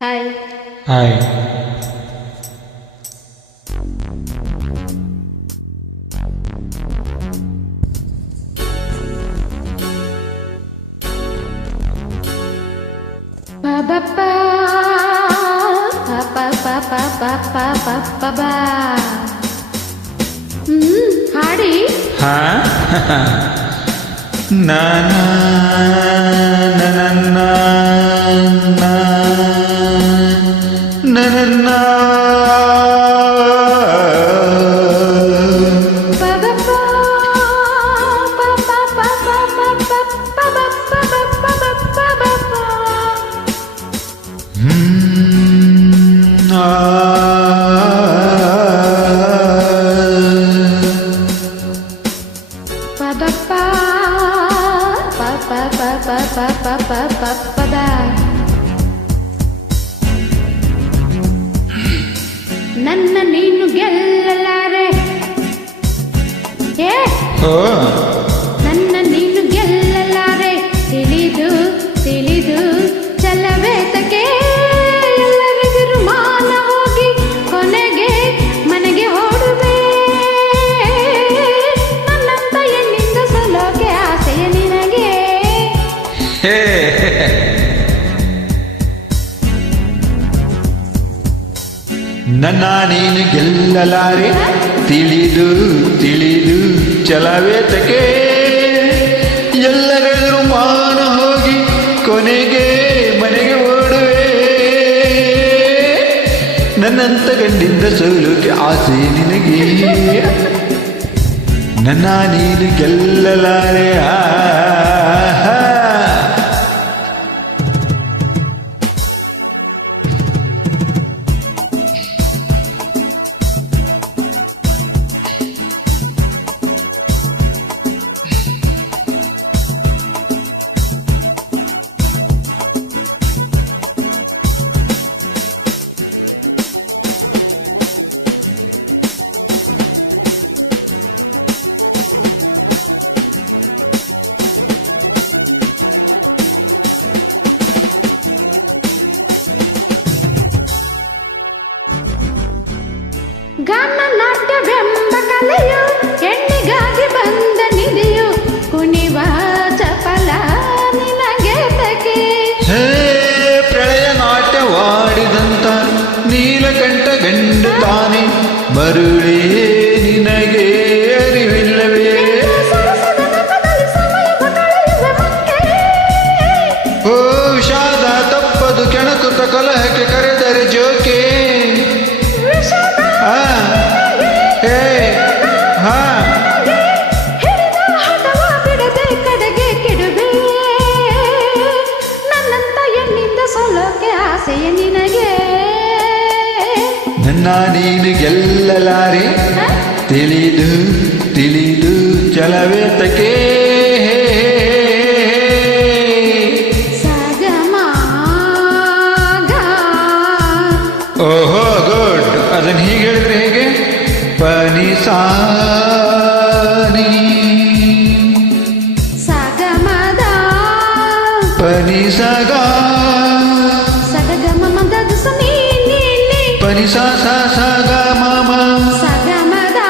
Hi. Hi. ಹಾಡಿ. ಹಾ ನಾನ ನನ್ನ ನನ್ನ ನನ್ನ ನೀನು ಗೆಲ್ಲಲಾರೆ. ನನ್ನ ನೀನು ಗೆಲ್ಲಲಾರೆ. ತಿಳಿದು ತಿಳಿದು ಚಲವೇತಕ್ಕೆ ಎಲ್ಲರಿಗಿರು ಮಾನ ಹೋಗಿ ಕೊನೆಗೆ ಮನೆಗೆ ಓಡುವೆ. ನನ್ನಂತ ಹೆಣ್ಣಿಂದ ಸಲೋಕೆ ಆಸೆಯ ನಿನಗೆ. ನನ್ನ ನೀನು ಗೆಲ್ಲಲಾರೆ. ತಿಳಿದು ತಿಳಿದು ಚಲವೇತಕ್ಕೆ ಎಲ್ಲರೆದುರು ಮಾನ ಹೋಗಿ ಕೊನೆಗೆ ಮನೆಗೆ ಓಡುವೆ. ನನ್ನಂತ ಗಂಡಿಂದ ಸೋಲೋಕೆ ಆಸೆ ನಿನಗೆ. ನನ್ನ ನೀನು ಗೆಲ್ಲಲಾರೆ. ಗಾನ ನಾಟ್ಯವೆಂಬ ಕಲೆಯು ಹೆಣ್ಣಿಗಾಗಿ ಬಂದ ನಿಧಿಯು. ಕುಣಿವ ಚಪಲ ನಿನಗೆ ತಗೆ. ಪ್ರಳಯ ನಾಟ್ಯವಾಡಿದಂತ ನೀಲಕಂಠ ಗಂಡು ತಾನೆ ಮರುಳೇ ನಿನಗೆ ಅರಿವಿಲ್ಲವೇ? ಓ ವಿಷಾದ ತಪ್ಪದು ಕೆಣಕುತ್ತ ಕಲಹಕ್ಕೆ ಕರೆದರೆ ಜೋಕೆ. ಬಿಡದೆ ಕಡೆಗೆ ಕೆಡುವೆ. ನನ್ನಂತ ಹೆಣ್ಣಿಂದ ಸೋಲೋಕೆ ಆಸೆಯ ನಿನಗೆ. ನನ್ನ ನೀನು ಗೆಲ್ಲಲಾರೆ. ತಿಳಿದು ತಿಳಿದು ಚಲವೇತಕ್ಕೆ ಓಹೋ ಗುಡ್. ಅದನ್ನು ಹೀಗೆ ಹೇಳಿದ್ರೆ ಹೇಗೆ? ಪನಿ ಸಾನಿ ಸಗಮದ ಪನಿ ಸಗ ಸಗಮ ಮದದ ಸಮೀ ಪನಿ ಸ ಸ ಗ ಮ ಮ ಸಗಮದ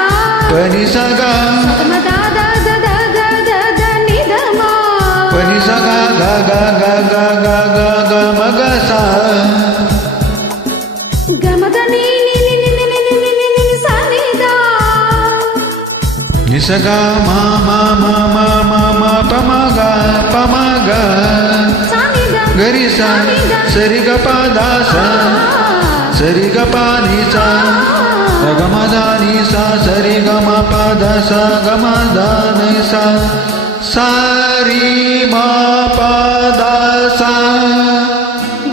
ಪನಿ ಸಗ ಸಗಮದ ದ ದ ದ ದ ದ ನಿ ದ ಮ ಪನಿ ಸಗ ಗ ಗ ಗ ಗ ಗ ಗ ಗ ಮ ಗ ಸ ಗಮದ ನಿ ನಿ ನಿ ನಿ ನಿ ನಿ ನಿ ನಿ ನಿ ಸ ನಿ ದ ನಿ ಸ ಗ ಮ ಮ ಮ ಮ ಮ ಮ ಪ ಮ ಗ ಪ ಮ ಗ ಸ ನಿ ದ ಗರಿ ಸ ಸರಿ ಗ ಪ ದ ಸ ಸರಿ ಗ ಪ ನಿ ಸ ಗ ಮ ದ ನಿ ಸ ಸರಿ ಗ ಮ ಪ ದ ಸ ಗ ಮ ದ ನಿ ಸ ಸರಿ ಮ ಪ ದ ಸ.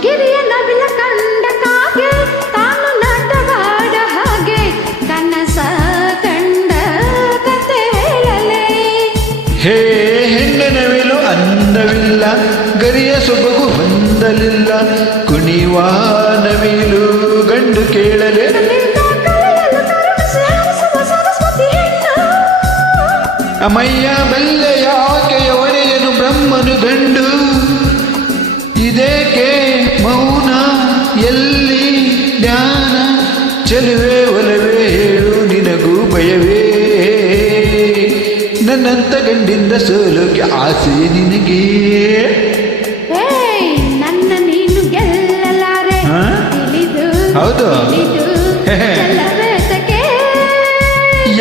ಗಿರಿಯ ನವಿಲ ಕಂಡ ಕಾಗೆ ತಾನು ನಾಟವಾಡ ಹಾಗೆ ಕನಸ ಕಂಡ ಕತೆ ಹೇಳಲೆ. ಹೇ ಹೆಣ್ಣನವಿಲು ಅಂದವಿಲ್ಲ ಗರಿಯ ಸೊಬಗು ಹೊಂದಲಿಲ್ಲ. ಕುಣಿವ ನವಿಲು ಗಂಡು ಕೇಳಲೆ. ಅಮಯ್ಯ ಬಲ್ಲೆಯ ಆಕೆಯ ಒರೆಯನು ಬ್ರಹ್ಮನು ಗಂಡು. ಇದೇಕೆ ಮೌನ ಎಲ್ಲ ಚೆಲುವೆ ಒಲವೇ ಹೇಳು ನಿನಗೂ ಭಯವೇ ನನ್ನಂತ ಗಂಡಿಂದ ಸೋಲೋಕೆ ಆಸೆ ನಿನಗೆ ಏಯ್ ನನ್ನ ನೀನು ಗೆಲ್ಲಲಾರೆ ಹಾ? ತಿಳಿದು ಹೌದು. ತಿಳಿದು ಚೆಲ್ಲಬೇತಕ್ಕೆ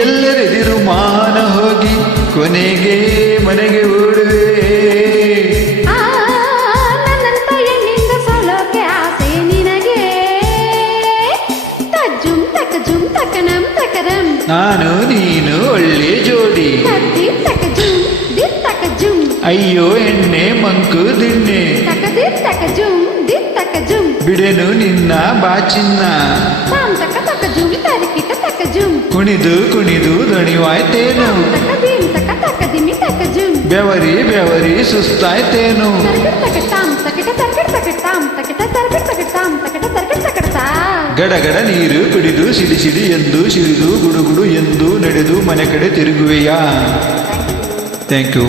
ಎಲ್ಲರೆದಿರು ಮಾನ ಹೋಗಿ ಕೊನೆಗೆ ಮನೆಗೆ ಓಡುವೆ ಆ ನನ್ನಂತ ಹೆಣ್ಣಿಂದ ಸೋಲೋಕೆ ಆಸೆ ನಿನಗೆ ತಜ್ಜುಂ ತಕಜುಂ ತಕನಂ ತಕರಂ ನಾನು ನೀನು ಒಳ್ಳೆ ಜೋಡಿ ತದ್ದಿ ತಕಜುಂ ದಿ ತಕಜುಂ ಅಯ್ಯೋ ಎಣ್ಣೆ ಮಂಕು ದಿಣ್ಣೆ ತಕದಿ ತಕಜುಂ ದಿ ತಕಜುಂ ಬಿಡೆನು ನಿನ್ನ ಬಾಚಿನ್ನ ತಾಂ ತಕ ತಕಜುಂ ತರಿಕಿಟ ತಕಜುಂ ಕುಣಿದು ಕುಣಿದು ದಣಿವಾಯ್ತೇನು ತಕದೀಂ ತಕ ತಕದಿಮಿ ತಕಜುಂ ಬೆವರಿ ಬೆವರಿ ಸುಸ್ತಾಯ್ತೇನು ತರ್ಕಿಟ ತಕಟಾಂ ತಕಿಟ ತರ್ಕಿಟ ತಕಟಾಂ ತಕಿಟ ತರ್ಕಿಟ ತಕಟಾಂ ತಕಿಟ ತರ್ಕಿಟ ತಕಟಾ ಗಡಗಡ ನೀರು ಕುಡಿದು ಸಿಡಿ ಸಿಡಿ ಎಂದು ಸಿಡಿದು ಗುಡುಗುಡು ಎಂದು ನಡೆದು ಮನೆ ಕಡೆ ತಿರುಗುವೆಯಾ ಥ್ಯಾಂಕ್ ಯು